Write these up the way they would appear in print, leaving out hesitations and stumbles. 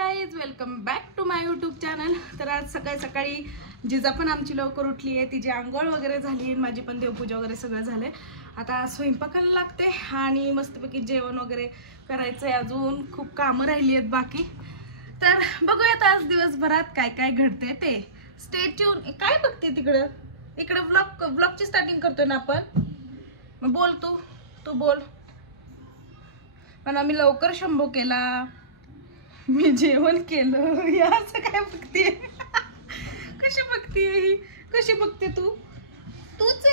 Guys, welcome back to my YouTube channel. तर आज सकाळी सकाळी जिजा पण आमची लवकर उठली आहे, तिची आंघोळ वगैरे झाली आहे, माझी पण देवपूजा वगैरे सगळं झालं आहे. आता स्वयंपाकाला लागते आणि मस्तपैकी जेवण वगैरे करायचं आहे. अजून खूप कामं राहिली आहेत बाकी. तर बघूयात आज दिवसभरात काय काय घडते ते. Stay tune. काय बघते तिकडं? इकडे व्लॉगची स्टार्टिंग करतोय ना आपण. मग बोल तू बोल. पण आम्ही लवकर शंभो केला, मी जेवण केलं. या असं काय बघते? कशी बघते ही? कशी बघते तू? तूच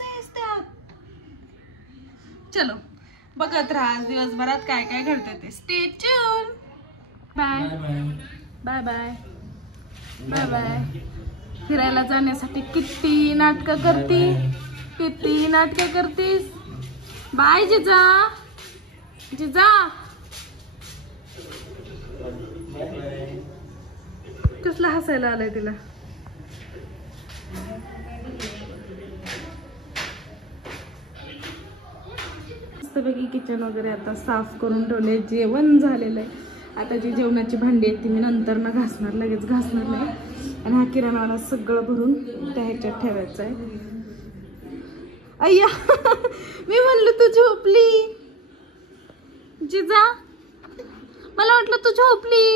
आहेस त्यात. चलो बघत राहा दिवसभरात काय काय घडतं ते. Stay tune. Bye bye bye bye bye. फिरायला जाण्यासाठी किती नाटकं करतीस. बाय जिजा. कसला हसायला आलाय तिला. मस्तपैकी किचन वगैरे आता साफ करून ठेवले. जेवण झालेलं आहे. आता जी जेवणाची भांडी आहेत ती मी नंतर ना घासणार, लगेच घासणार नाही. आणि हा किराणावाला सगळं भरून त्या ह्याच्यात ठेवायचं आहे. अय्या मी म्हणलं तू झोपली. जिजा मला वाटलं तू झोपली.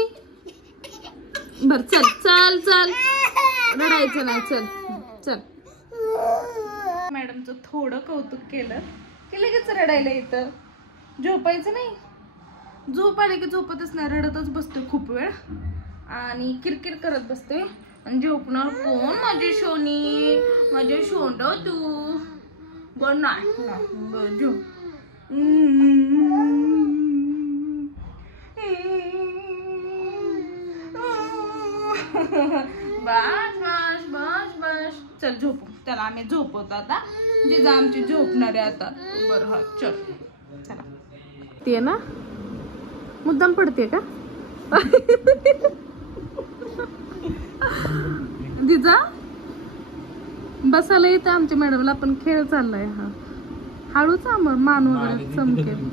बर चल रडायचं नाही. चल मॅडमचं थोडं कौतुक केलं की लगेच रडायला येतं. झोपायचं नाही. झोप आली की झोपतच नाही, रडतच बसते खूप वेळ आणि किरकिर करत बसते. आणि झोपणार कोण? माझी शोंड तू. बर नाही झोप. बस चल झोपू. त्याला आम्ही झोपवतो आता. जिजा आमची झोपणार आहे आता. बरं हा चल चला. ते ना मुद्दाम पडते का? जिजा बसायला येतं आमच्या मॅडमला, पण खेळ चाललाय. हा हळूच मान वगैरे चमकेल.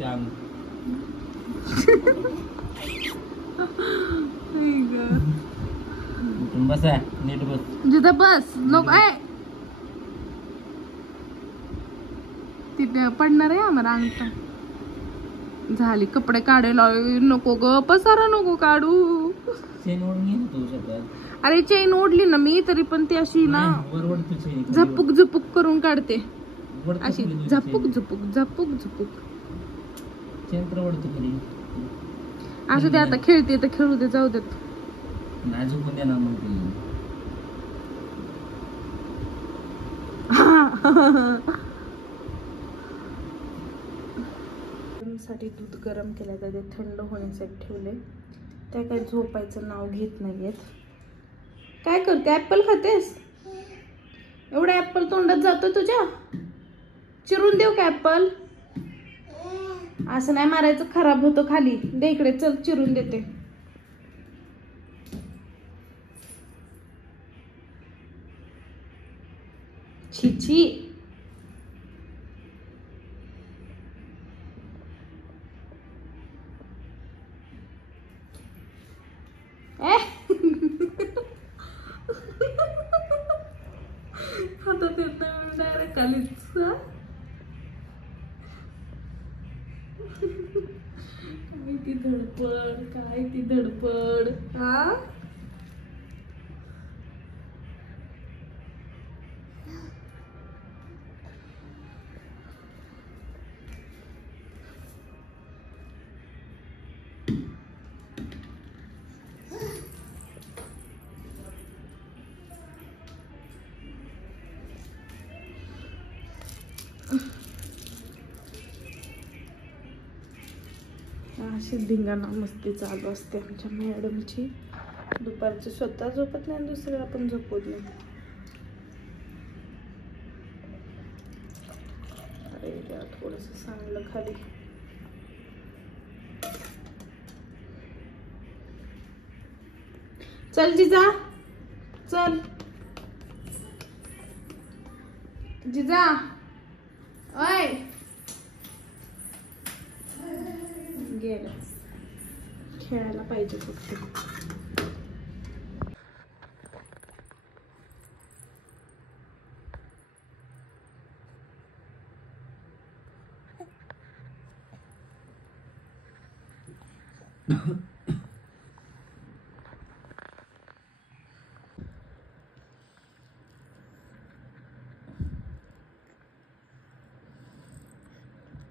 जिजा बस नको. तिथे पडणार आहे आम्हाला अंगठा. झाली कपडे काढायला. नको ग, पसारा नको काढू. अरे चेन ओढली ना मी, तरी पण ती अशी ना झपुक करून काढते. अशी झपुक. असं ते आता खेळते तर खेळू दे, जाऊ देत. साठी दूध गरम केलं तर ते थंड होण्यासाठी ठेवले. त्या काय झोपायचं नाव घेत नाहीयेत. काय करते? ऍपल खातेस? एवढा ऍपल तोंडात जातो तुझ्या? चिरून देऊ का ऍपल? असं नाही मारायचं, खराब होतो खाली. दे इकडे, चल चिरून देते. छिची. हातात येत नाही डायरेक्ट खालीच. काय ती धडपड हा. अशी धिंगाणा मस्ती चालू असते आमच्या मॅडमची. दुपारची स्वतः झोपत नाही, दुसऱ्याला पण झोपवत नाही. अरे थोडस चांगलं खाली. चल जिजा चल. जिजा ओय गेलं. खेळायला पाहिजे फक्त.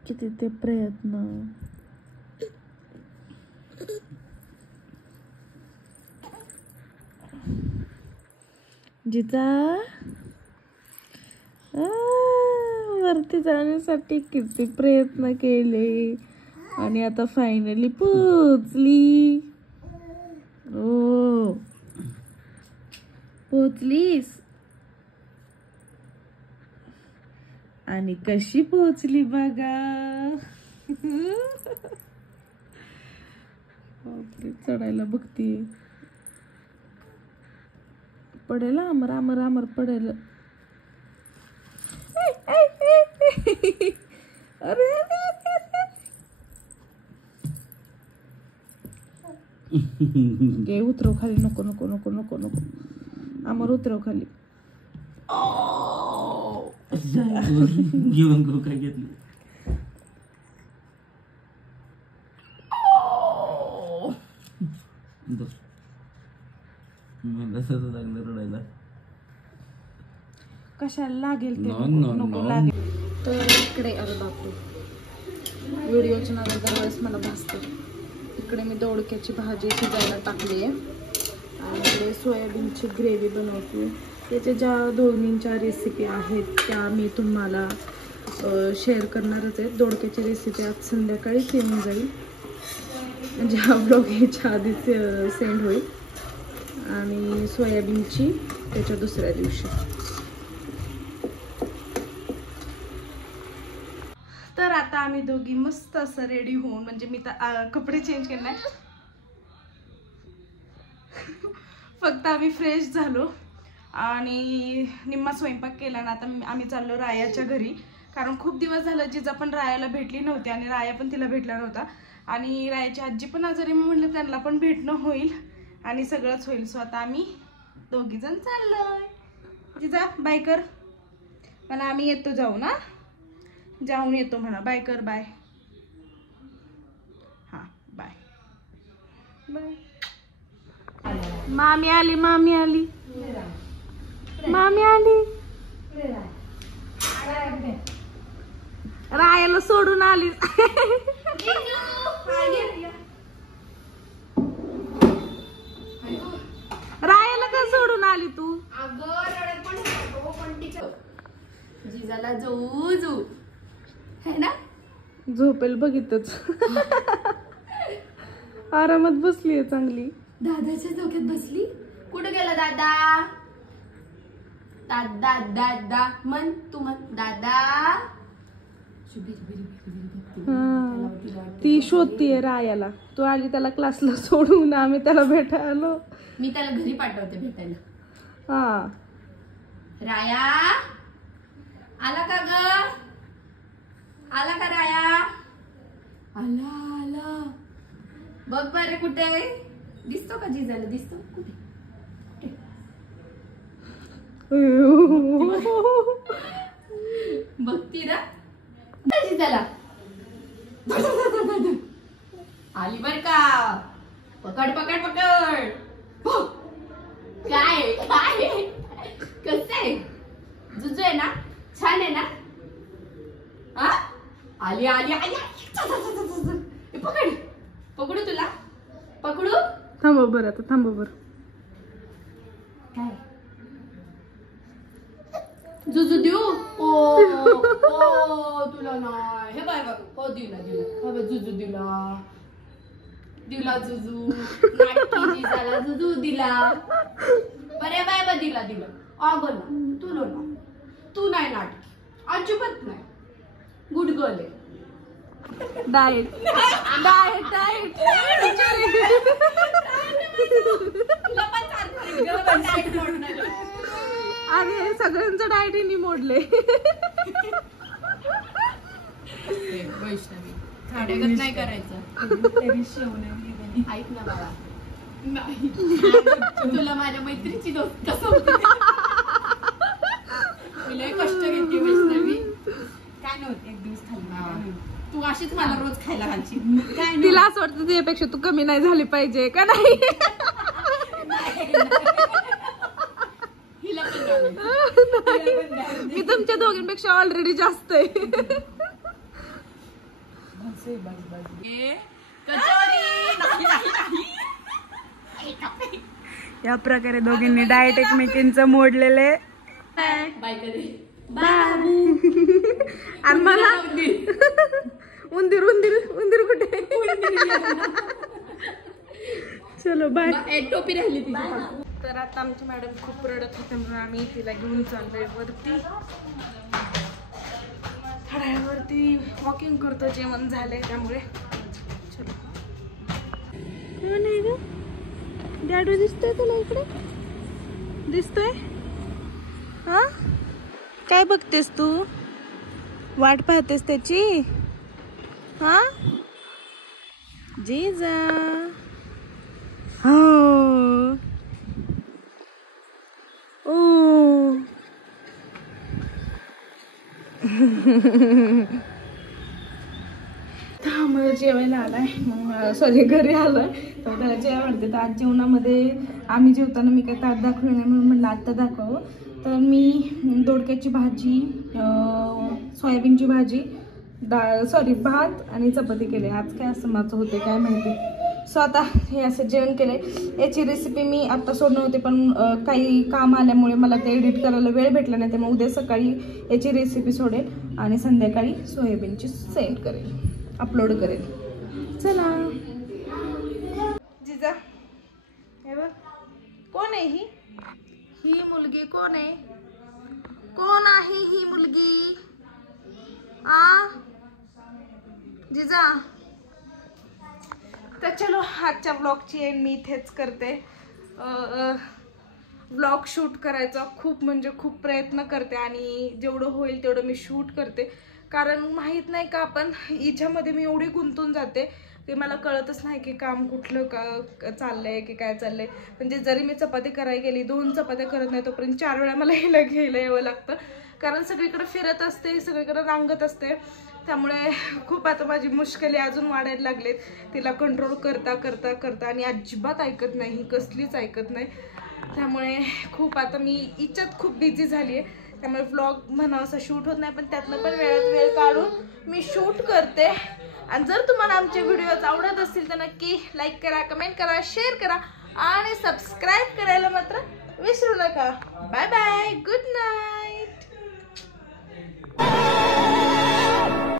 किती ते प्रयत्न. जिजा वरती जाण्यासाठी किती प्रयत्न केले आणि आता फायनली पोचली. ओ पोचलीस आणि कशी पोचली बघा. चढायला बघती. पडेल आमर आमर आमर पडेल. अरे गे उतरव खाली. नको नको नको नको नको आमर उतरव खाली. घेऊन काय घेतलं. लागलं रडायला. कशाला लागेल ते नको लागेल. तर इकडे अरे बापरे व्हिडिओच्या नंतर दरवेळेस मला भासते. इकडे मी दोडक्याची भाजी शिजायला टाकली आहे आणि इकडे सोयाबीनची ग्रेव्ही बनवते. त्याच्या ज्या दोन्हींच्या रेसिपी आहेत त्या मी तुम्हाला शेअर करणारच आहे. दोडक्याची रेसिपी आज संध्याकाळीच येऊन जाईल म्हणजे हा ब्लॉग याच्या आधीच सेंड होईल आणि सोयाबीनची त्याच्या दुसऱ्या दिवशी. तर आता आम्ही दोघी मस्त असं रेडी होऊन म्हणजे मी तर कपडे चेंज केले नाही फक्त आम्ही फ्रेश झालो आणि निम्मा स्वयंपाक केला ना. आता आम्ही चाललो रायाच्या घरी कारण खूप दिवस झालं जिजा पण रायाला भेटली नव्हती आणि राया पण तिला भेटला नव्हता आणि रायाची आजी पण आजारी. मी म्हटलं त्यांना पण भेटणं होईल आणि सगळंच होईल. सो आता आम्ही दोघी जण चाललोय. जिजा बाय कर म्हणा. आम्ही येतो जाऊ ना. जाऊन येतो म्हणा. बाय कर. बाय. हा बाय बाय. मामी आली मामी आली मामी आली. रायाला सोडून आली. रायाला का सोडून आली तू. जिजाला झोजू है ना. झोपेल बघितच. आरामात बसलीये चांगली. दादाच्या डोक्यात बसली. कुठे गेला दादा. दादा दादा मन तू मन दादा. ती शोधतीये रायाला. तू आली त्याला क्लासला सोडून आम्ही त्याला भेटायला आलो. मी त्याला घरी पाठवते भेटायला. हा राया आला का ग. आला का राया. आला आला बघ बरे. कुठे दिसतो का जिजाला. दिसतो कुठे. बघती ना जिजाला. आली बर का. पकड पकड पकड. काय काय कसं आहे. जुजू आहे ना. छान आहे ना. हा आली आली आली. पकड पकडू तुला. पकडू. थांब बरं. आता थांब बरं. काय जुजू देऊ. ओ तुला नाही. हे बाय बघ. हो दिला दिला. हो जुजू दिला. दिला जुजू. नाटकी जिजाला जुजू दिला. बरे बाय बा दिला दिला. अगं ना तू ना. तू नाही नाटकी अजिबात नाही. गुड गर्ल आहे. Diet diet diet. अरे सगळ्यांचं डाएट यांनी मोडले. वैष्णवी खाड्यागत नाही करायचं. ऐक ना बाळा, नाही तुला माझ्या मैत्रीची दोस्त कसं लय कष्ट घेते वैष्णवी. काय नव्हतं एक दिवस खाल्ला, तू अशीच मला रोज खायला घालशील. काय तिला असं वाटतं तुझ्यापेक्षा तू कमी नाही झाली पाहिजे का नाही. हिला पण द्यावं. मी तुमच्या दोघींपेक्षा ऑलरेडी जास्त आहे. या प्रकारे दोघींनी डाएट एकमेकींचं मोडलेले. बाय कधी आणि मला उंदीर उंदीर उंदीर कुठे. चलो बाय. टोपी राहिली तिची. तर आता आमची मॅडम खूप रडत होते म्हणून आम्ही तिला घेऊन चाललोय वरती. थोड्यावरती वॉकिंग करतो, जेवण झालंय त्यामुळे. चलो. नाही ग डॅडू दिसतोय तुला इकडे, दिसतोय. हा काय बघतेस तू, वाट पाहतेस त्याची. हा जीजा. हो ओ. आम्हाला जेवायला आलाय, सॉरी घरी आलाय, तर त्याला जेवायला वाटते. तर आज जेवणामध्ये आम्ही जेवताना मी काही ताट दाखवलं नाही म्हणून म्हणलं आत्ता दाखवावं. तर मी दोडक्याची भाजी, सोयाबीनची भाजी, भात आणि चपाती केली. आज काय असं माझं होते काय माहिती. सो आता हे असं जेवण केलंय. याची रेसिपी मी आत्ता सोडणार होते, पण काही काम आल्यामुळे मला ते एडिट करायला वेळ भेटला नाही. त्यामुळे उद्या सकाळी याची रेसिपी सोडेल आणि संध्याकाळी सोयाबीनची सेंड करेल, अपलोड करेल. चला जिजा, हे बघ कोण आहे ही. ही मुलगी कोण आहे, कोण आहे ही मुलगी. आ जिजा. तर चलो आजच्या ब्लॉगची एंड मी इथेच करते. ब्लॉग शूट करायचा खूप म्हणजे खूप प्रयत्न करते आणि जेवढं होईल तेवढं मी शूट करते. कारण माहीत नाही का आपण हिच्यामध्ये मी एवढी गुंतून जाते की मला कळतच नाही की काम कुठलं का चाललंय की काय चाललंय. म्हणजे जरी मी चपाती करायला गेली, 2 चपात्या करत नाही तोपर्यंत 4 वेळा मला हिला घ्यायला यावं लागतं. कारण सगळीकडे फिरत असते, सगळीकडे रांगत असते. त्यामुळे खूप आता माझी मुश्किली अजून वाढायला लागलेत तिला कंट्रोल करता करता करता. आणि अजिबात ऐकत नाही, कसलीच ऐकत नाही. त्यामुळे खूप आता मी हिच्यात खूप बिझी झाली आहे. त्यामुळे व्लॉग म्हणावं असं शूट होत नाही, पण त्यातनं पण वेळात वेळ काढून मी शूट करते. आणि जर तुम्हाला आमचे व्हिडिओज आवडत असतील तर नक्की लाईक करा, कमेंट करा, शेअर करा आणि सबस्क्राईब करायला मात्र विसरू नका. Bye bye, good night.